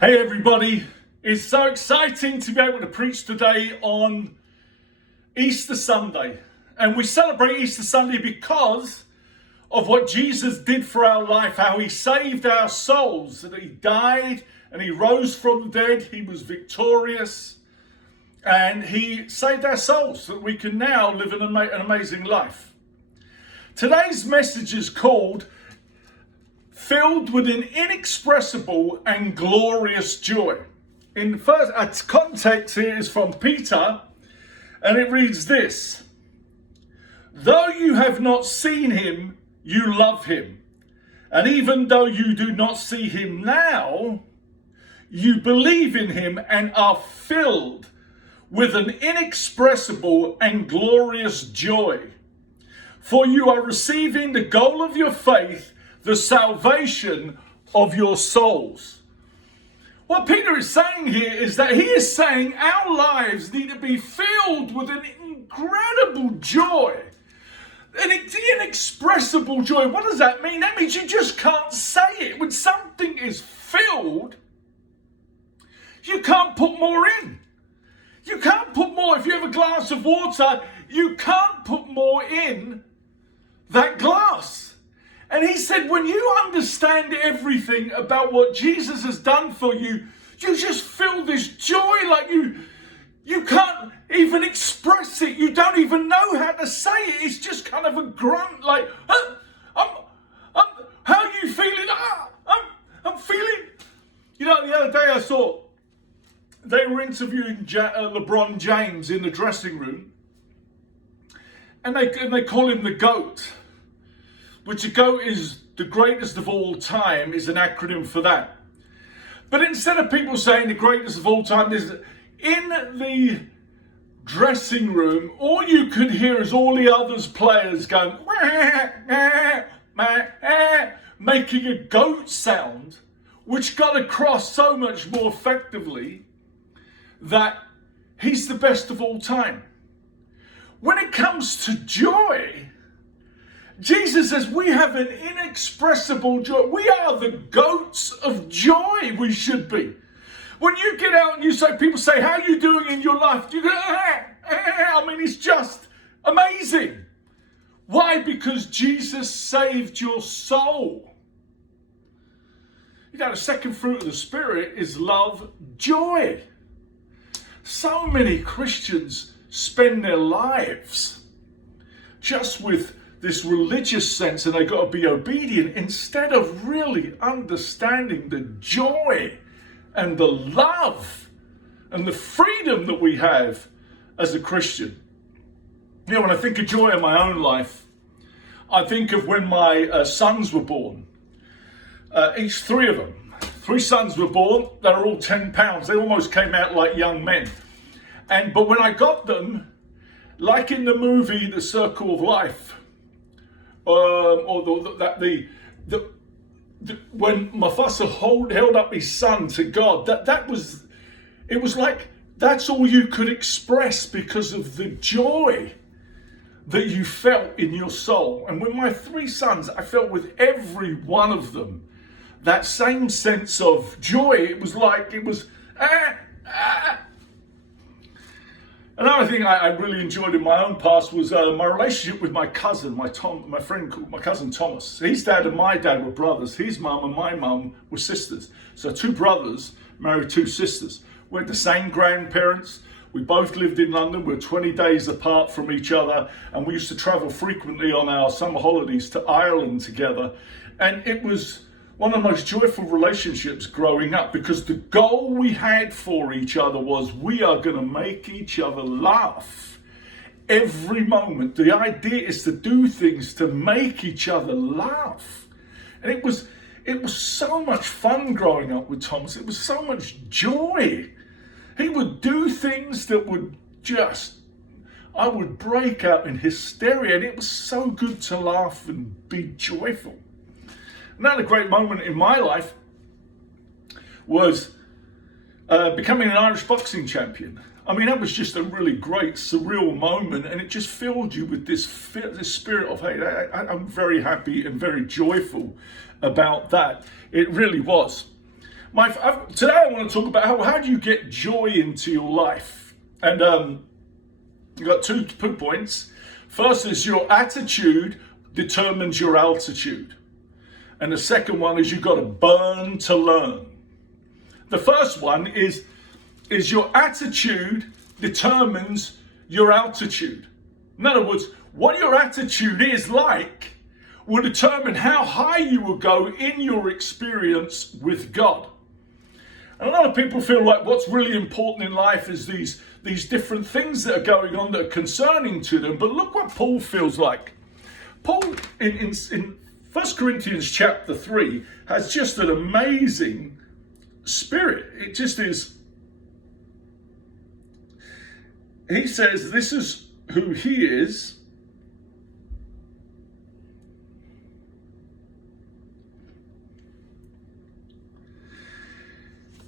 Hey everybody, it's so exciting to be able to preach today on Easter Sunday. And we celebrate Easter Sunday because of what Jesus did for our life, how he saved our souls, that he died and he rose from the dead, he was victorious, and he saved our souls so that we can now live an amazing life. Today's message is called Filled with an Inexpressible and Glorious Joy. In first, context here is from Peter, and it reads this: though you have not seen him, you love him. And even though you do not see him now, you believe in him and are filled with an inexpressible and glorious joy. For you are receiving the goal of your faith, the salvation of your souls. What Peter is saying here is that he is saying our lives need to be filled with an incredible joy, an inexpressible joy. What does that mean? That means you just can't say it. When something is filled, you can't put more in. You can't put more. If you have a glass of water, you can't put more in that glass. And he said, when you understand everything about what Jesus has done for you, you just feel this joy like you can't even express it. You don't even know how to say it. It's just kind of a grunt, like, how are you feeling? I'm feeling. You know, the other day I saw they were interviewing LeBron James in the dressing room, and they call him the GOAT. Which the GOAT is the greatest of all time, is an acronym for that. But instead of people saying the greatest of all time, is in the dressing room, all you could hear is all the others players going, making a goat sound, which got across so much more effectively that he's the best of all time. When it comes to joy, Jesus says we have an inexpressible joy. We are the goats of joy, we should be. When you get out and you say, people say, how are you doing in your life? You go, I mean, it's just amazing. Why? Because Jesus saved your soul. You know, the second fruit of the Spirit is love, joy. So many Christians spend their lives just with this religious sense, and they got to be obedient, instead of really understanding the joy and the love and the freedom that we have as a Christian. You know, when I think of joy in my own life, I think of when my sons were born. Each three of them, three sons were born. They were all 10 pounds. They almost came out like young men. But when I got them, like in the movie The Circle of Life, when Mufasa held up his son to God, it was like that's all you could express because of the joy that you felt in your soul. And with my three sons, I felt with every one of them that same sense of joy. It was like Another thing I really enjoyed in my own past was my relationship with my cousin, my cousin Thomas. His dad and my dad were brothers. His mum and my mum were sisters. So two brothers married two sisters. We had the same grandparents. We both lived in London. We were 20 days apart from each other, and we used to travel frequently on our summer holidays to Ireland together. And it was one of the most joyful relationships growing up, because the goal we had for each other was we are going to make each other laugh every moment. The idea is to do things to make each other laugh. And it was so much fun growing up with Thomas. It was so much joy. He would do things that would I would break out in hysteria, and it was so good to laugh and be joyful. Another great moment in my life was becoming an Irish boxing champion. I mean, that was just a really great, surreal moment, and it just filled you with this spirit of, hey, I'm very happy and very joyful about that. It really was. Today I want to talk about how do you get joy into your life. And you've got two points. First is your attitude determines your altitude. And the second one is you've got to burn to learn. The first one is your attitude determines your altitude. In other words, what your attitude is like will determine how high you will go in your experience with God. And a lot of people feel like what's really important in life is these different things that are going on that are concerning to them. But look what Paul feels like. Paul in 1 Corinthians chapter 3 has just an amazing spirit. It just is. He says this is who he is.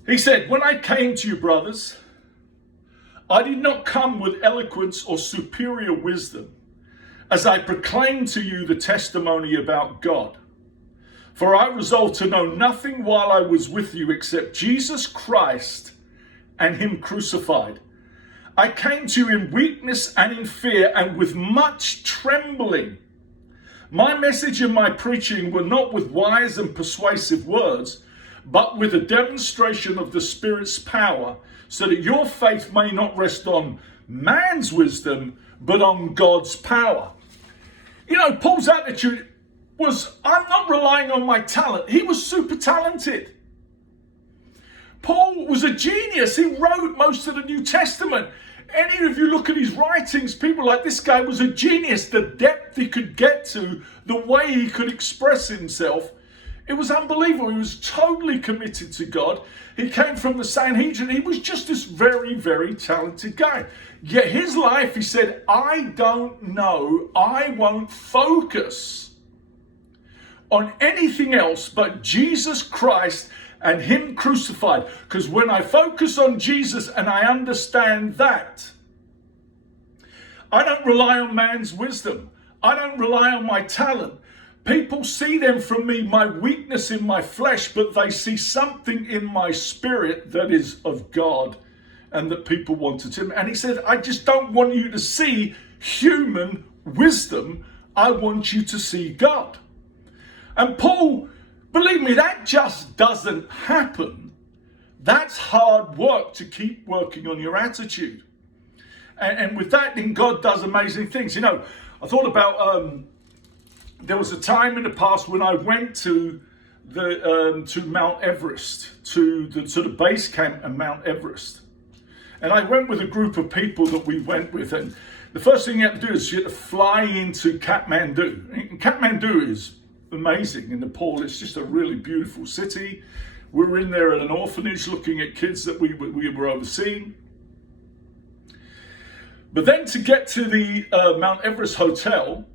He said, when I came to you, brothers, I did not come with eloquence or superior wisdom, as I proclaimed to you the testimony about God. For I resolved to know nothing while I was with you except Jesus Christ and him crucified. I came to you in weakness and in fear and with much trembling. My message and my preaching were not with wise and persuasive words, but with a demonstration of the Spirit's power, so that your faith may not rest on man's wisdom, but on God's power. You know, Paul's attitude was, I'm not relying on my talent. He was super talented. Paul was a genius. He wrote most of the New Testament. Any of you look at his writings, people are like, this guy was a genius. The depth he could get to, the way he could express himself, it was unbelievable. He was totally committed to God. He came from the Sanhedrin. He was just this very, very talented guy. Yet his life, he said, I don't know. I won't focus on anything else but Jesus Christ and him crucified. Because when I focus on Jesus and I understand that, I don't rely on man's wisdom. I don't rely on my talent. People see them from me, my weakness in my flesh, but they see something in my spirit that is of God and that people wanted him. And he said, I just don't want you to see human wisdom. I want you to see God. And Paul, believe me, that just doesn't happen. That's hard work to keep working on your attitude. And with that, then God does amazing things. You know, I thought about, there was a time in the past when I went to to Mount Everest, to the base camp at Mount Everest. And I went with a group of people that we went with. And the first thing you have to do is you have to fly into Kathmandu. And Kathmandu is amazing in Nepal. It's just a really beautiful city. We were in there at an orphanage looking at kids that we were overseeing. But then to get to the Mount Everest hotel,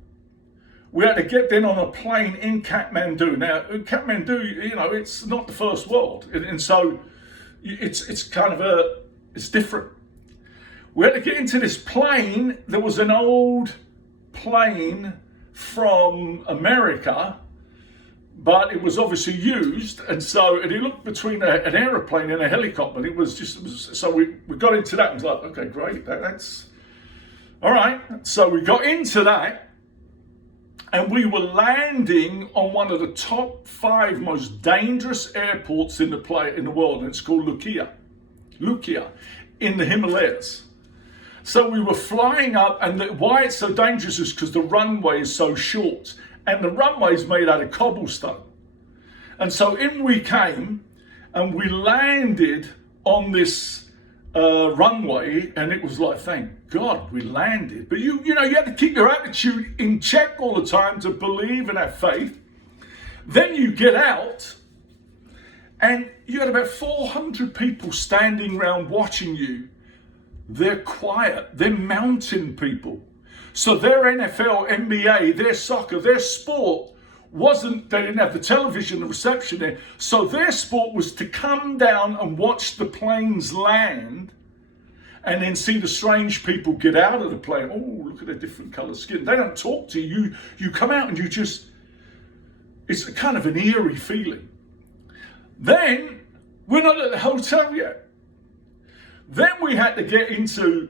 we had to get then on a plane in Kathmandu. Now, in Kathmandu, you know, it's not the first world. And so it's kind of it's different. We had to get into this plane. There was an old plane from America, but it was obviously used. And so and you looked between an aeroplane and a helicopter. And so we got into that and was like, okay, great. That's all right. So we got into that. And we were landing on one of the top 5 most dangerous airports in the world. And it's called Lukia in the Himalayas. So we were flying up, and why it's so dangerous is because the runway is so short. And the runway is made out of cobblestone. And so in we came, and we landed on this runway, and it was like, thank God we landed. But you know, you had to keep your attitude in check all the time to believe and have faith. Then you get out, and you had about 400 people standing around watching you. They're quiet. They're mountain people. So their NFL, NBA, their soccer, their sport they didn't have the television, the reception there. So their sport was to come down and watch the planes land and then see the strange people get out of the plane. Oh, look at their different colored skin. They don't talk to you. You come out and it's kind of an eerie feeling. Then We're not at the hotel yet. Then we had to get into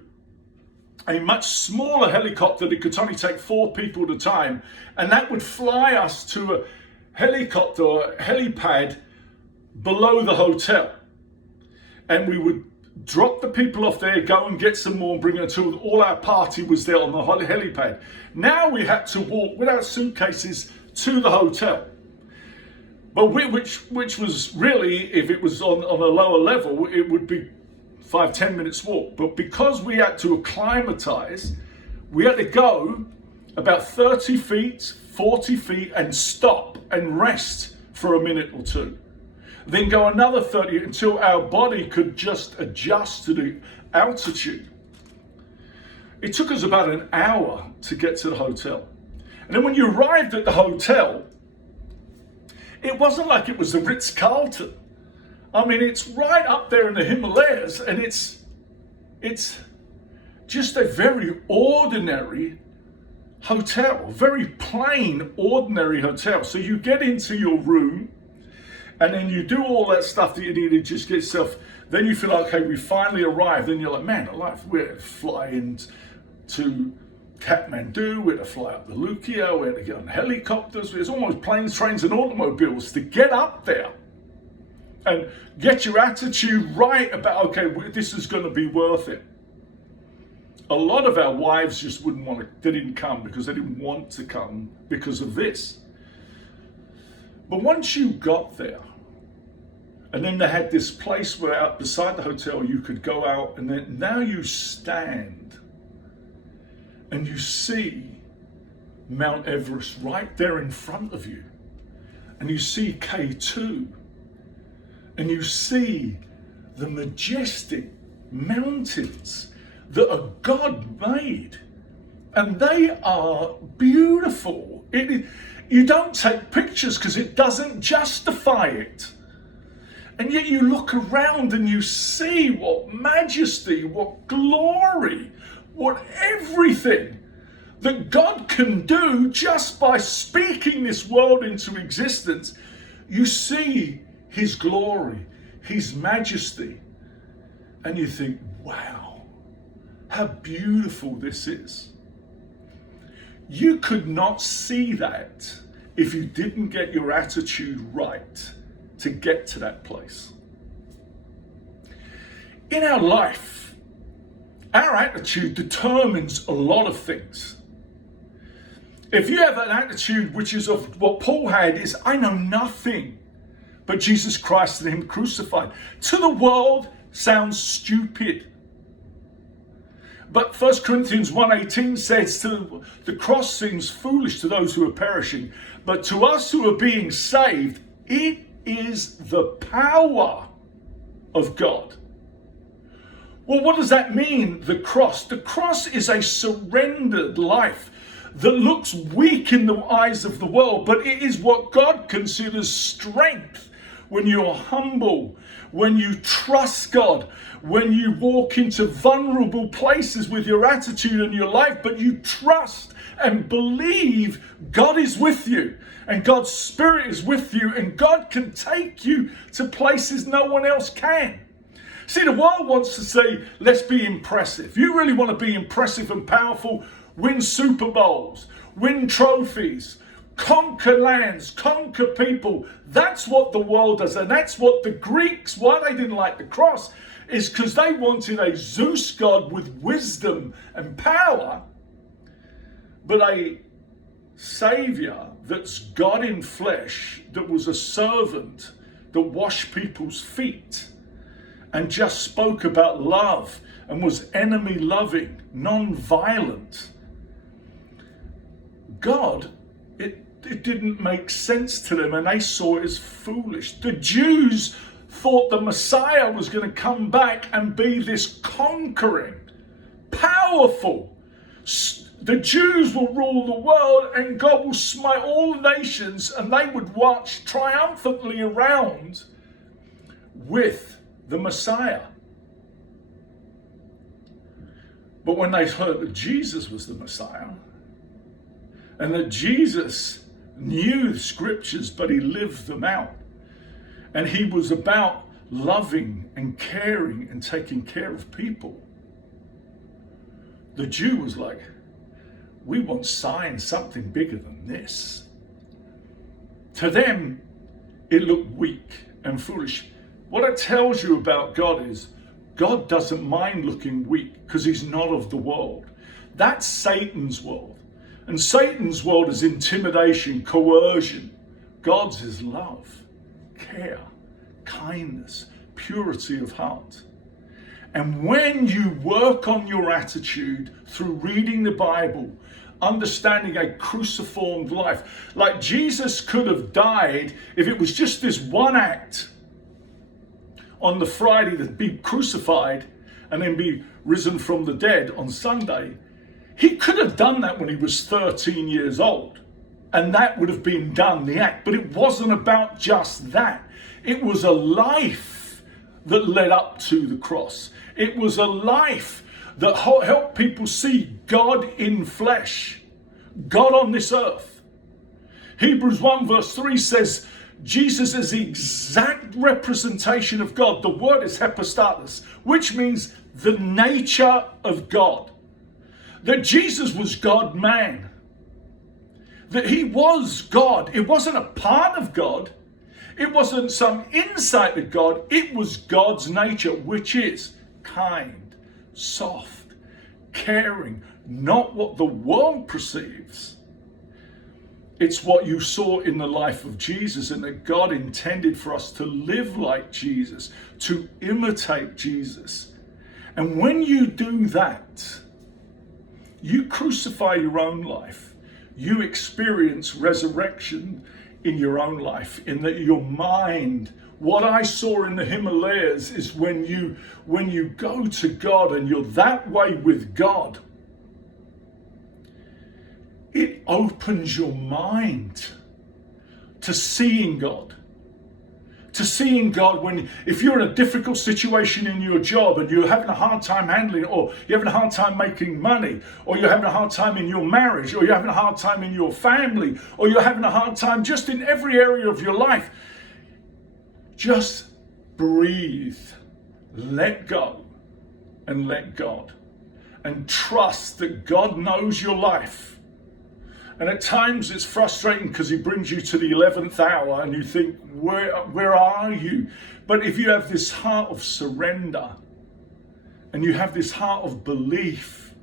a much smaller helicopter that could only take 4 people at a time, and that would fly us to a helicopter or a helipad below the hotel. And we would drop the people off there, go and get some more, and bring them to all our party was there on the helipad. Now we had to walk with our suitcases to the hotel. But which was really, if it was on a lower level, it would be 5-10 minutes walk. But because we had to acclimatize, we had to go about 30 feet, 40 feet and stop and rest for a minute or two. Then go another 30 until our body could just adjust to the altitude. It took us about an hour to get to the hotel. And then when you arrived at the hotel, it wasn't like it was the Ritz-Carlton. I mean, it's right up there in the Himalayas, and it's just a very ordinary hotel, very plain, ordinary hotel. So you get into your room, and then you do all that stuff that you need to just get yourself. Then you feel like, okay, we finally arrived. Then you're like, man, alive, we're flying to Kathmandu, we're to fly up the Lukia, we're to get on helicopters. There's almost planes, trains, and automobiles to get up there and get your attitude right about, okay, this is going to be worth it. A lot of our wives just wouldn't want to, they didn't come because they didn't want to come because of this. But once you got there, and then they had this place where out beside the hotel you could go out, and then now you stand and you see Mount Everest right there in front of you, and you see K2, and you see the majestic mountains that are God made, and they are beautiful. You don't take pictures because it doesn't justify it. And yet you look around and you see what majesty, what glory, what everything that God can do just by speaking this world into existence. You see his glory, his majesty, and you think, wow, how beautiful this is. You could not see that if you didn't get your attitude right to get to that place. In our life, our attitude determines a lot of things. If you have an attitude which is of what Paul had, is I know nothing but Jesus Christ and him crucified. To the world, sounds stupid. But 1 Corinthians 1:18 says, the cross seems foolish to those who are perishing, but to us who are being saved, it is the power of God. Well, what does that mean, the cross? The cross is a surrendered life that looks weak in the eyes of the world, but it is what God considers strength. When you're humble, when you trust God, when you walk into vulnerable places with your attitude and your life, but you trust and believe God is with you and God's Spirit is with you, and God can take you to places no one else can. See, the world wants to say, let's be impressive. You really want to be impressive and powerful, win Super Bowls, win trophies, conquer lands, conquer people. That's what the world does. And that's what the Greeks, why they didn't like the cross, is because they wanted a Zeus god with wisdom and power, but a Savior that's God in flesh, that was a servant, that washed people's feet and just spoke about love and was enemy loving, non-violent. God, it didn't make sense to them, and they saw it as foolish. The Jews thought the Messiah was going to come back and be this conquering, powerful. The Jews will rule the world and God will smite all the nations, and they would march triumphantly around with the Messiah. But when they heard that Jesus was the Messiah, and that Jesus knew the scriptures, but he lived them out, and he was about loving and caring and taking care of people. The Jew was like, we want signs, something bigger than this. To them, it looked weak and foolish. What it tells you about God is God doesn't mind looking weak because he's not of the world. That's Satan's world. And Satan's world is intimidation, coercion. God's is love, care, kindness, purity of heart. And when you work on your attitude through reading the Bible, understanding a cruciformed life, like Jesus could have died if it was just this one act on the Friday to be crucified and then be risen from the dead on Sunday. He could have done that when he was 13 years old, and that would have been done, the act. But it wasn't about just that. It was a life that led up to the cross. It was a life that helped people see God in flesh, God on this earth. Hebrews 1 verse 3 says, Jesus is the exact representation of God. The word is hypostatus, which means the nature of God. That Jesus was God-man. That he was God. It wasn't a part of God. It wasn't some insight of God. It was God's nature, which is kind, soft, caring, not what the world perceives. It's what you saw in the life of Jesus, and that God intended for us to live like Jesus, to imitate Jesus. And when you do that, you crucify your own life. You experience resurrection in your own life, in that your mind, what I saw in the Himalayas is when you go to God and you're that way with God, it opens your mind to seeing God. To seeing God if you're in a difficult situation in your job and you're having a hard time handling it, or you're having a hard time making money, or you're having a hard time in your marriage, or you're having a hard time in your family, or you're having a hard time just in every area of your life, just breathe, let go, and let God. And trust that God knows your life. And at times it's frustrating because he brings you to the 11th hour and you think, where are you? But if you have this heart of surrender and you have this heart of belief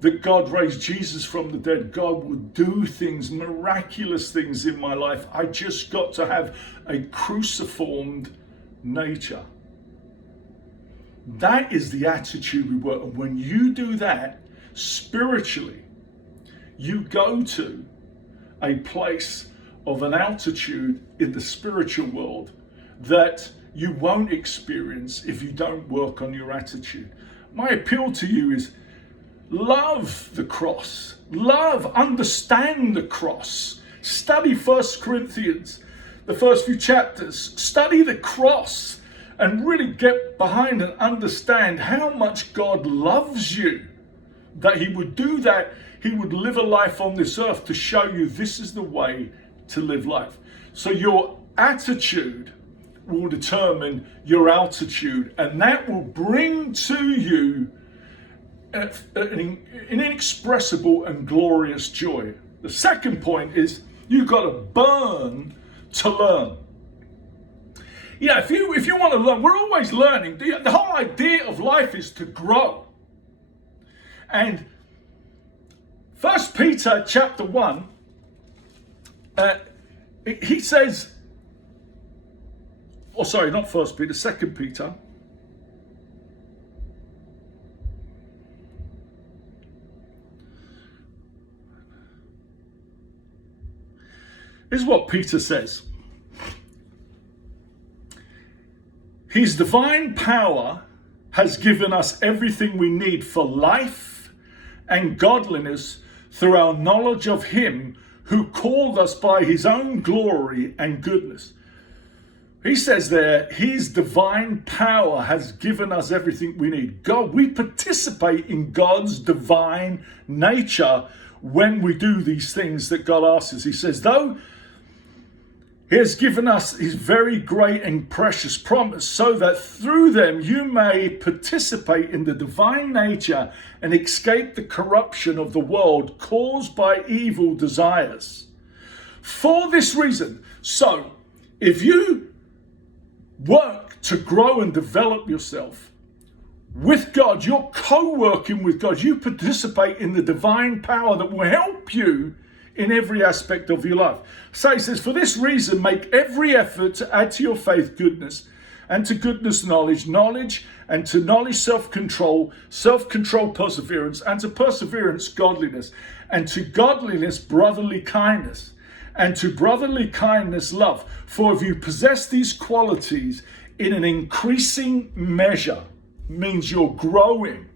that God raised Jesus from the dead, God would do things, miraculous things in my life. I just got to have a cruciformed nature. That is the attitude we work on. When you do that spiritually, you go to a place of an altitude in the spiritual world that you won't experience if you don't work on your attitude. My appeal to you is love the cross. Love, understand the cross. Study 1 Corinthians, the first few chapters. Study the cross and really get behind and understand how much God loves you. That he would do that. He would live a life on this earth to show you this is the way to live life. So your attitude will determine your altitude, and that will bring to you an inexpressible and glorious joy. The second point is you've got to burn to learn. Yeah, if you want to learn, we're always learning. The whole idea of life is to grow. And 1 Peter chapter 1, he says, oh sorry, not 1 Peter, 2 Peter. This is what Peter says. His divine power has given us everything we need for life and godliness through our knowledge of him who called us by his own glory and goodness. He says there, his divine power has given us everything we need. God, we participate in God's divine nature when we do these things that God asks us. He says, though He has given us his very great and precious promise so that through them you may participate in the divine nature and escape the corruption of the world caused by evil desires. For this reason, so if you work to grow and develop yourself with God, you're co-working with God, you participate in the divine power that will help you in every aspect of your life. So he says, for this reason, make every effort to add to your faith goodness, and to goodness knowledge, and to knowledge self-control, perseverance, and to perseverance godliness, and to godliness brotherly kindness, and to brotherly kindness love. For if you possess these qualities in an increasing measure, means you're growing,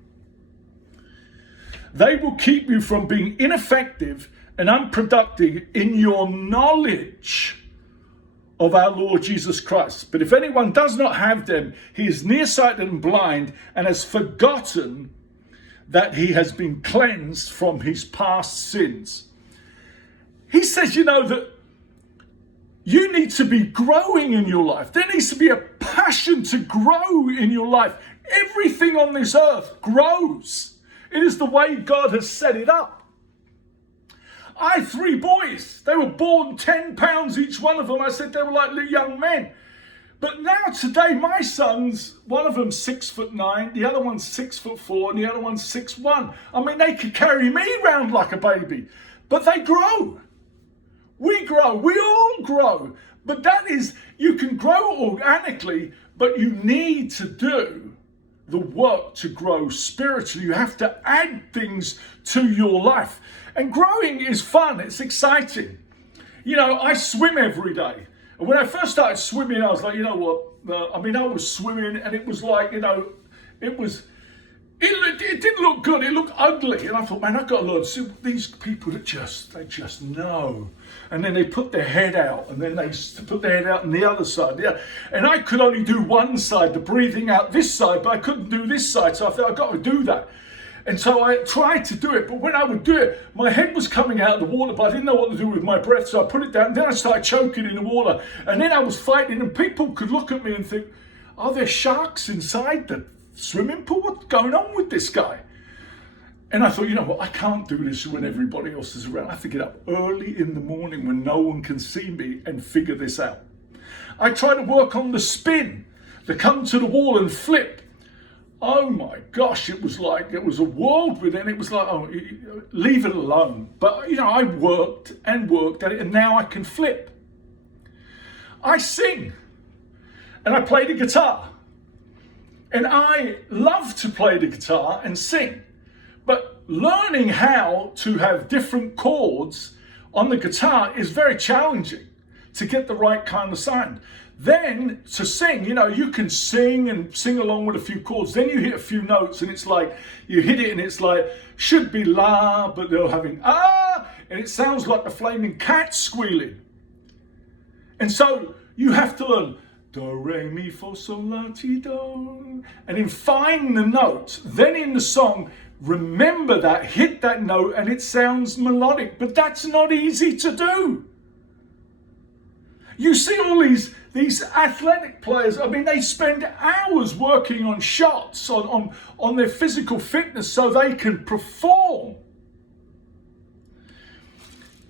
they will keep you from being ineffective and unproductive in your knowledge of our Lord Jesus Christ. But if anyone does not have them, he is nearsighted and blind, and has forgotten that he has been cleansed from his past sins. He says, that you need to be growing in your life. There needs to be a passion to grow in your life. Everything on this earth grows. It is the way God has set it up. I had 3 boys. They were born 10 pounds each one of them. I said they were like little young men. But now today, my sons, one of them 6'9", the other one's 6'4", and the other one's 6'1". I mean, they could carry me around like a baby. But they grow. We grow. We all grow. But that is, you can grow organically, but you need to do the work to grow spiritually. You have to add things to your life. And growing is fun. It's exciting. I swim every day. And when I first started swimming, I was like, I was swimming and it was like, it didn't look good. It looked ugly. And I thought, man, I've got to learn. See, these people that they just know. And then they put their head out, and then they put their head out on the other side. Yeah. And I could only do one side, the breathing out this side, but I couldn't do this side. So I thought, I've got to do that. And so I tried to do it, but when I would do it, my head was coming out of the water, but I didn't know what to do with my breath, so I put it down, and then I started choking in the water, and then I was fighting, and people could look at me and think, are there sharks inside the swimming pool? What's going on with this guy? And I thought, I can't do this when everybody else is around. I have to get up early in the morning when no one can see me and figure this out. I tried to work on the spin, to come to the wall and flip. Oh my gosh, it was a whirlwind, and it was like, oh, leave it alone. But, I worked at it, and now I can flip. I sing, and I play the guitar. And I love to play the guitar and sing. But learning how to have different chords on the guitar is very challenging to get the right kind of sound. Then to sing, you can sing and sing along with a few chords. Then you hit a few notes and it's like, you hit it and it's like, should be la, but they're having ah, and it sounds like the flaming cat squealing. And so you have to learn do, re, mi, fa, sol, la, ti, do. And then find the notes. Then in the song, remember that, hit that note, and it sounds melodic. But that's not easy to do. You see all these athletic players, they spend hours working on shots, on their physical fitness so they can perform.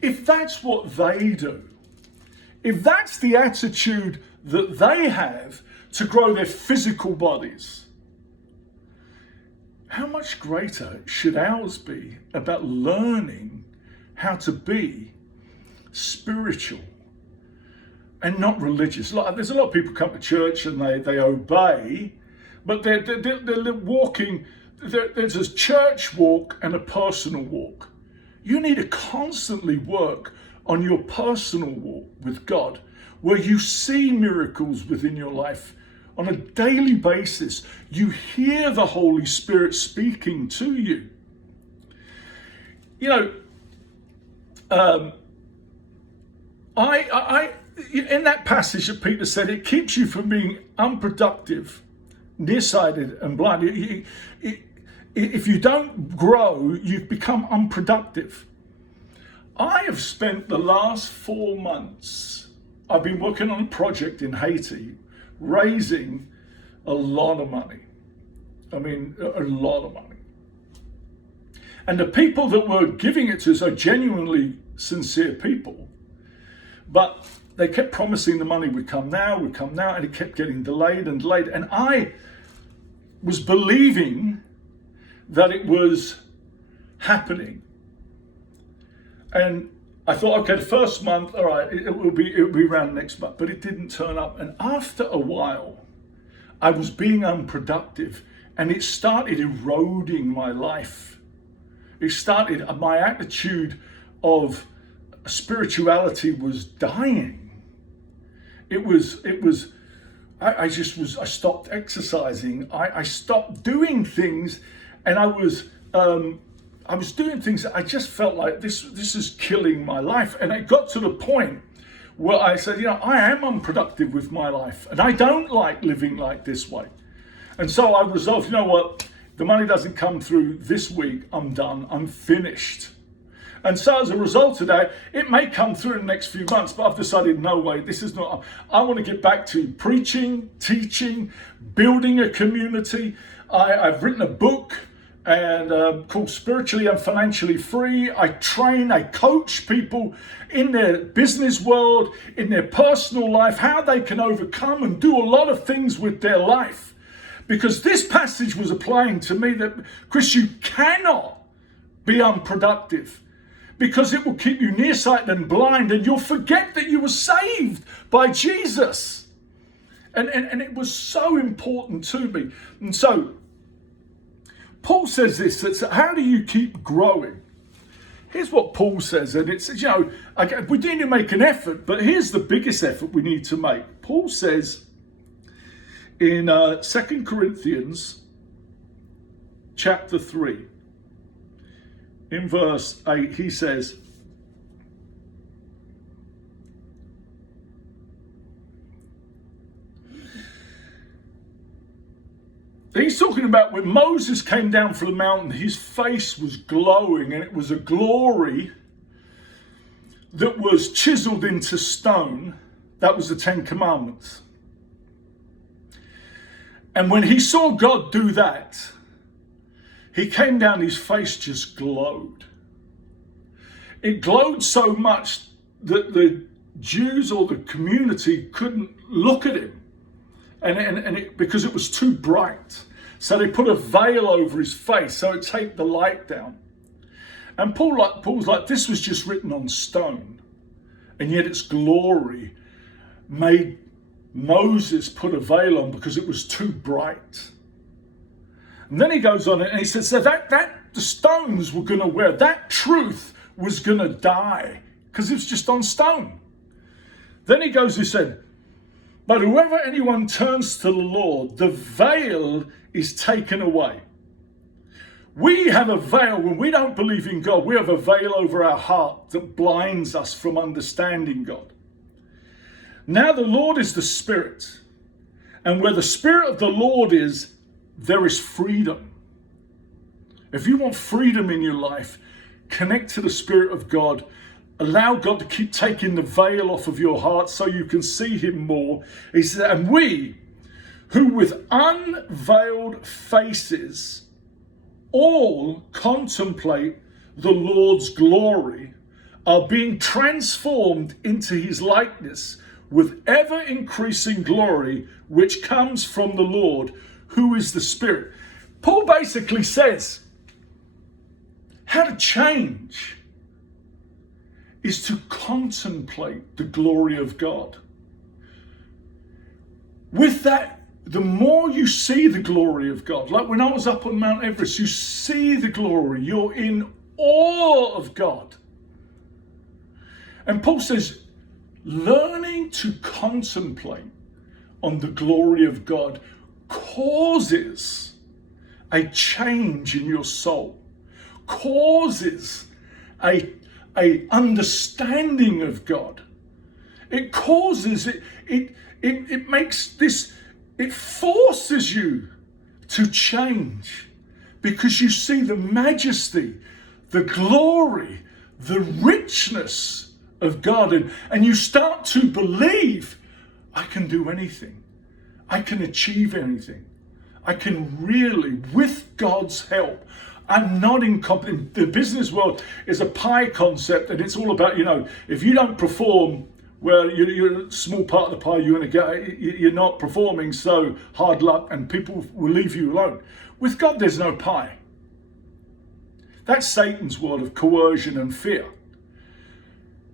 If that's what they do, if that's the attitude that they have to grow their physical bodies, how much greater should ours be about learning how to be spiritual and not religious? There's a lot of people come to church and they obey, but they're walking. There's a church walk and a personal walk. You need to constantly work on your personal walk with God, where you see miracles within your life on a daily basis. You hear the Holy Spirit speaking to you. In that passage that Peter said, it keeps you from being unproductive, nearsighted and blind. If you don't grow, you become unproductive. I have spent the last 4 months I've been working on a project in Haiti, raising a lot of money. I mean, a lot of money. And the people that were giving it to us are genuinely sincere people. But they kept promising the money would come now, and it kept getting delayed and delayed. And I was believing that it was happening. And I thought, okay, the first month, all right, it will be around next month, but it didn't turn up. And after a while, I was being unproductive, and it started eroding my life. It started, my attitude of spirituality was dying. I stopped exercising. I stopped doing things, and I was doing things that I just felt like this is killing my life. And it got to the point where I said, I am unproductive with my life, and I don't like living like this way. And so I resolved, you know what? The money doesn't come through this week. I'm done. I'm finished. And so as a result of that, it may come through in the next few months, but I've decided, no way, this is not, I want to get back to preaching, teaching, building a community. I've written a book and called Spiritually and Financially Free. I coach people in their business world, in their personal life, how they can overcome and do a lot of things with their life. Because this passage was applying to me that, Chris, you cannot be unproductive, because it will keep you nearsighted and blind, and you'll forget that you were saved by Jesus. And it was so important to me. And so Paul says this, that's how do you keep growing? Here's what Paul says, and it's, we need to make an effort, but here's the biggest effort we need to make. Paul says in 2 Corinthians chapter 3, in verse 8, he says, he's talking about when Moses came down from the mountain, his face was glowing, and it was a glory that was chiseled into stone. That was the Ten Commandments. And when he saw God do that, he came down, his face just glowed. It glowed so much that the Jews or the community couldn't look at him, because it was too bright. So they put a veil over his face so it take the light down. And Paul's like, this was just written on stone, and yet its glory made Moses put a veil on because it was too bright. And then he goes on and he says that the stones were going to wear, that truth was going to die because it was just on stone. Then he said, but whoever anyone turns to the Lord, the veil is taken away. We have a veil when we don't believe in God. We have a veil over our heart that blinds us from understanding God. Now the Lord is the Spirit, and where the Spirit of the Lord is, there is freedom. If you want freedom in your life, connect to the Spirit of God. Allow God to keep taking the veil off of your heart so you can see him more. He said, and we, who with unveiled faces all contemplate the Lord's glory, are being transformed into his likeness with ever increasing glory, which comes from the Lord, who is the Spirit. Paul basically says how to change is to contemplate the glory of God. With that, the more you see the glory of God, like when I was up on Mount Everest, you see the glory, you're in awe of God. And Paul says, learning to contemplate on the glory of God causes a change in your soul, causes a understanding of God. It causes it makes this, it forces you to change because you see the majesty, the glory, the richness of God, and you start to believe, I can do anything. I can achieve anything. I can really, with God's help. I'm not incompetent. The business world is a pie concept, and it's all about, if you don't perform, well, you're a small part of the pie you're going to get. You're not performing, so hard luck, and people will leave you alone. With God, there's no pie. That's Satan's world of coercion and fear.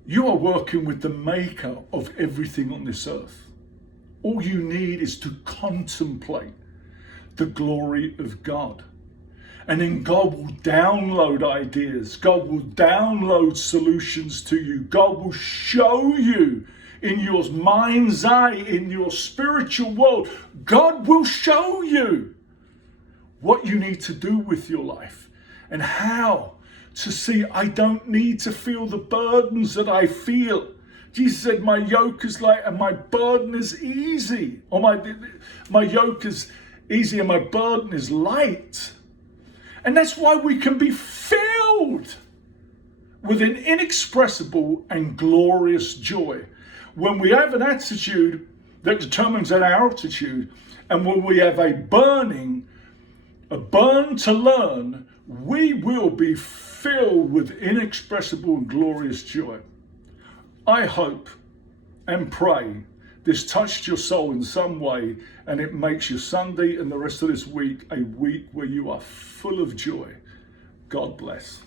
You are working with the maker of everything on this earth. All you need is to contemplate the glory of God. And then God will download ideas. God will download solutions to you. God will show you in your mind's eye, in your spiritual world. God will show you what you need to do with your life and how to see, I don't need to feel the burdens that I feel. Jesus said, my yoke is light and my burden is easy. Or my yoke is easy and my burden is light. And that's why we can be filled with an inexpressible and glorious joy. When we have an attitude that determines our altitude, and when we have a burn to learn, we will be filled with inexpressible and glorious joy. I hope and pray this touched your soul in some way, and it makes your Sunday and the rest of this week a week where you are full of joy. God bless.